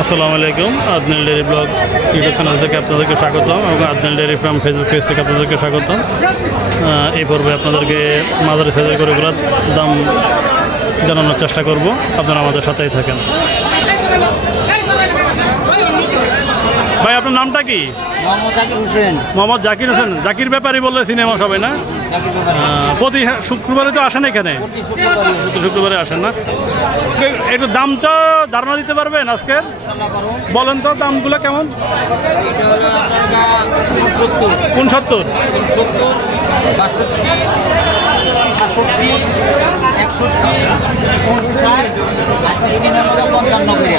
আসসালামু আলাইকুম Adnal dairy blog YouTube channel থেকে আপনাদেরকে স্বাগতম এবং Adnal dairy farm Facebook page থেকে আপনাদেরকে স্বাগতম। এই পর্বে আপনাদেরকে মাদারি সাইজের গরুগুলোর দাম জানানোর চেষ্টা করব। আপনারা আমাদের সাথেই থাকেন। ভাই আপনার নামটা কি? মোহাম্মদ জাকির হোসেন। জাকির হোসেন। জাকির ব্যাপারী বললে সিনেমা সবাই না? প্রতি শুক্রবারে তো আসেন এখানে? শুক্রবারে আসেন না? একটু দামটা ধারণা দিতে পারবেন আজকে বলেন তো দামগুলো কেমন? এটা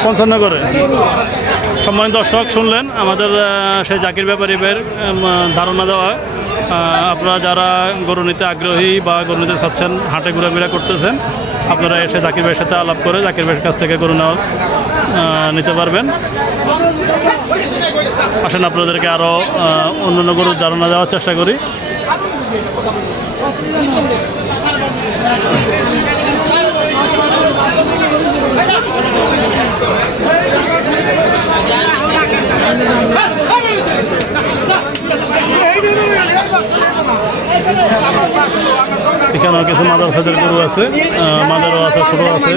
পঞ্চান্ন করে। সম্মানিত দর্শক, শুনলেন? আমাদের সেই জাকির ব্যাপারী ধারণা দেওয়া আপনারা যারা গরু নিতে আগ্রহী বা গরু নিতে চাচ্ছেন, হাটে ঘোরাফেরা করতেছেন, আপনারা এসে জাকির ভাইয়ের সাথে আলাপ করে জাকির ভাইয়ের কাছ থেকে গরু নেওয়া নিতে পারবেন। আসেন, আপনাদেরকে আরও অন্য অন্য গরুর ধারণা দেওয়ার চেষ্টা করি। এখানেও কিছু মাদার সাইজের গরু আছে মাদারও আছে ছোটো আছে।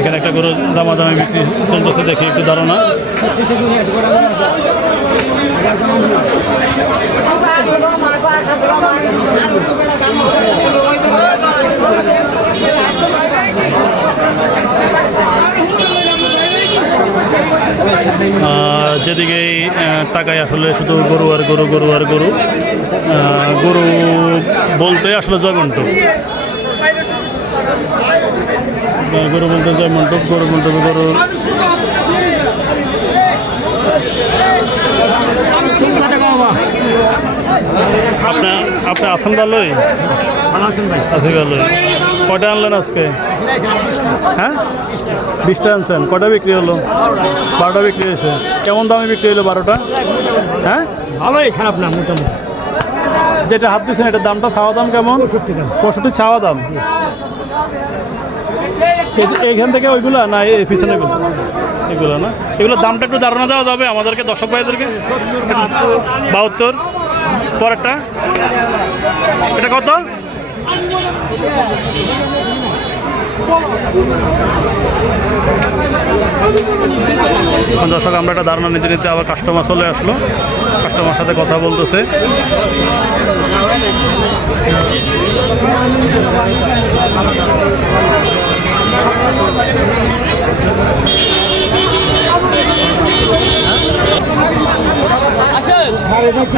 এখানে একটা গরু দামাদামি বিক্রি চলতেছে দেখি একটু ধারণা। আহ, তাকাই আসলে শুধু গরু আর গরু গরু আর গরু। গরু বলতে আসলে জয়মন্টপ। গরু বলতে জয়মন্টপ গরু বলতে গরু। আপনার আপনি আছেন ভালোই আছে ভালোই কটা আনলেন আজকে? হ্যাঁ? বিশটা আনছেন। কটা বিক্রি হলো? বারোটা বিক্রি হয়েছে। কেমন দামে বিক্রি হলো বারোটা? হ্যাঁ? ভালোই খারাপ না মোটামুটি। যেটা হাত দিচ্ছেন এটার দামটা ছাওয়া দাম কেমন? পঁয়ষট্টি ছাওয়া দাম? এই- এইখান থেকে ওইগুলা না এই পিছনে এগুলো না? এগুলোর দামটা একটু ধারণা দেওয়া যাবে আমাদেরকে, দর্শক ভাইদেরকে। বাহাত্তর। পরেরটা। এটা কত? দর্শক, আমরা একটা ধারণা নিতে নিতে আবার কাস্টমার চলে আসলো। কাস্টমার সাথে কথা বলতেছে। আসেন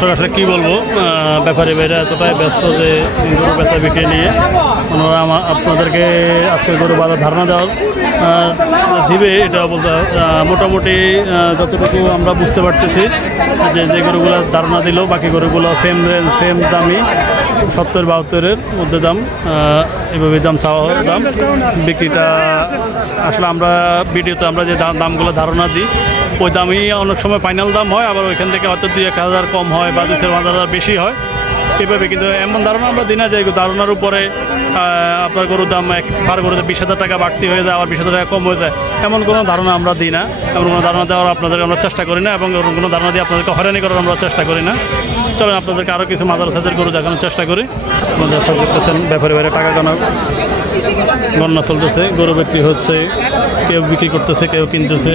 দর্শক কী বলব? ব্যাপারী ভাইরা এতটাই ব্যস্ত যে গরু বেচা বিক্রি নিয়ে ওনারা আমার আপনাদেরকে আজকে গরু বাজার ধারণা দেওয়ার দিবে, এটা বলতে মোটামুটি যতটুকু আমরা বুঝতে পারতেছি, যে যে গরুগুলো ধারণা দিল, বাকি গরুগুলো সেম সেম দামই, সত্তর, বাহাত্তরের মধ্যে দাম এভাবে দাম চাওয়া দাম। বিক্রিটা, আসলে আমরা, ভিডিওতে আমরা যে দাম- দামগুলো ধারণা দিই ওই দামই অনেক সময় ফাইনাল দাম হয়, আবার ওইখান থেকে হয়তো দুই এক হাজার কম হয় বা চার পাঁচ হাজার বেশি হয়। এভাবে কিন্তু এমন ধারণা আমরা দিই না যে ধারণার উপরে আপনার গরুর দাম এক, পার গরুতে বিশ হাজার টাকা বাড়তি হয়ে যায়, আবার বিশ হাজার টাকা কম হয়ে যায়। এমন কোনো ধারণা আমরা দিই না। এমন কোনো ধারণা দেওয়ার আপনাদের আমরা চেষ্টা করি না এবং এরকম কোনো ধারণা দিয়ে আপনাদেরকে হয়রানি করার আমরা চেষ্টা করি না। চলেন আপনাদেরকে আরও কিছু মাদার সাইজের গরু দেখানোর চেষ্টা করি। আমাদের সব করতেছেন ব্যাপারে বাইরে টাকা গানা গণনা চলতেছে? গরু বিক্রি হচ্ছে, কেউ বিক্রি করতেছে, কেউ কিনতেছে।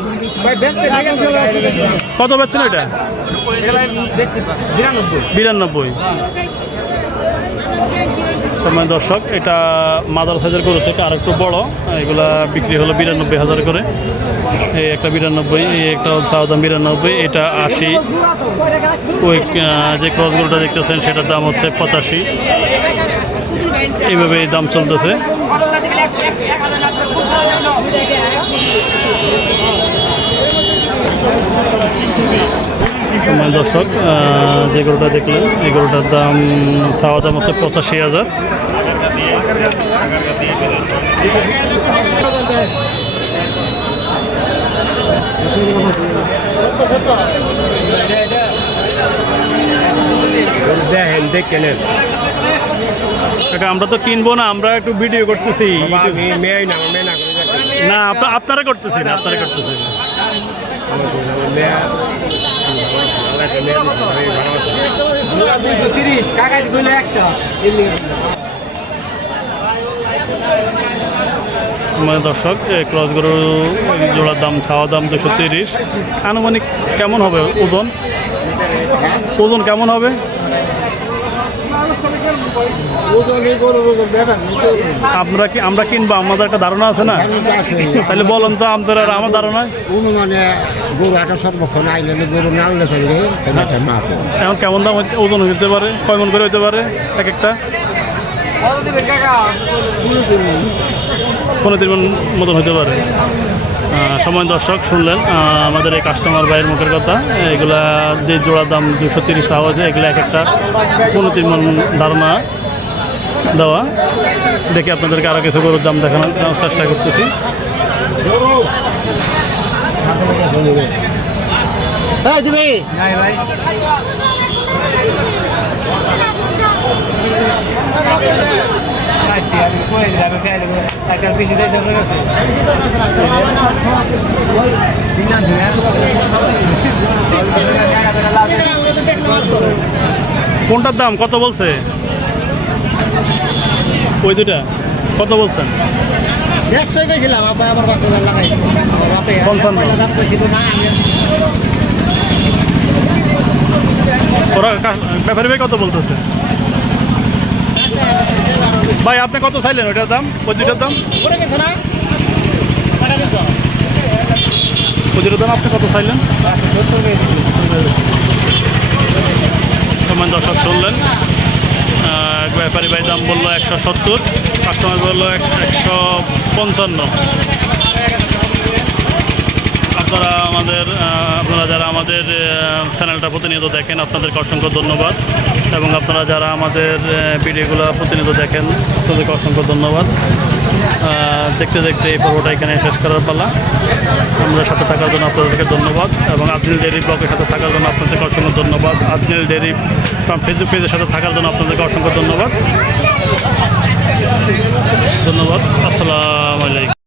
কত পাচ্ছেন এটা? বিরানব্বই। সময় দর্শক এটা মাদার সাইজের গরু থেকে আর একটু বড়। এগুলা বিক্রি হলো বিরানব্বই হাজার করে। এই একটা বিরানব্বই এই একটা সাউদাম বিরানব্বই এটা আশি। ওই যে ক্রস গরুটা দেখতেছেন সেটার দাম হচ্ছে পঁচাশি। এইভাবে দাম চলতেছে। সময় দর্শক যে গরুটা দেখলেন এই গরুটার দাম চাওয়া দাম হচ্ছে পঁচাশি হাজার। দেখেন দেখেন কাকা, আমরা তো কিনবো না আমরা একটু ভিডিও করতেছি। না মেয়ে না করে দেখেন না আপনারা করতেছি মানে দর্শক ক্রস গরু জোড়ার দাম ছাওয়া দাম দুশো তিরিশ। আনুমানিক কেমন হবে ওজন? ওজন কেমন হবে? আমরা কি আমরা কিনবো? আমাদের একটা ধারণা আছে না? তাহলে বলেন তো আমাদের আর আমার ধারণা। অনুমানে গরু একটা সর্বক্ষণ আইলে গরু চললে একটা এখন কেমন দাম ওজন হতে পারে? কয় মন করে হতে পারে? এক একটা? পনেরো তিন মন মতন হতে পারে। সময় দর্শক শুনলেন আমাদের এই কাস্টমার ভাইয়ের মুখের কথা। এগুলা যে জোড়া দাম দুশো তিরিশ টাকা আছে এগুলো এক একটা পনেরো তিন মন ধারণা দেওয়া। দেখে আপনাদেরকে আরও কিছু গরুর দাম দেখানোর চেষ্টা করতেছি। দিবি কোনটার দাম? কত বলছে? ওই দুটা কত বলছেন? দেড়শো গেছিলাম আবার আমার পাঁচ হাজার লাগাইছি। বাপে পঞ্চান্ন। দাম কইছিল না ওরা কা- ব্যাপারী ভাই কত বলতেছে? ভাই আপনি কত চাইলেন? ওইটার দাম? ওই দুটার দাম? পড়ে গেছো না? পড়ে গেছো ওই দুটার দাম আপনি কত চাইলেন? সমান দর্শক শুনলেন। এক ব্যাপারী ভাই দাম বলল একশো সত্তর কাস্টমার বলল একশো পঞ্চান্ন। আপনারা আমাদের আপনারা যারা আমাদের চ্যানেলটা প্রতিনিয়ত দেখেন, আপনাদেরকে অসংখ্য ধন্যবাদ। এবং আপনারা যারা আমাদের ভিডিওগুলো প্রতিনিয়ত দেখেন আপনাদেরকে অসংখ্য ধন্যবাদ। দেখতে দেখতে এই পর্বটা এখানে শেষ করার পালা। আমরা সাথে থাকার জন্য আপনাদেরকে ধন্যবাদ। এবং আদনিল ডেরি ব্লগের সাথে থাকার জন্য আপনাদেরকে অসংখ্য ধন্যবাদ। আদনিল ডেরি ফেসবুক পেজের সাথে থাকার জন্য আপনাদেরকে অসংখ্য ধন্যবাদ। ধন্যবাদ। আসসালামু আলাইকুম।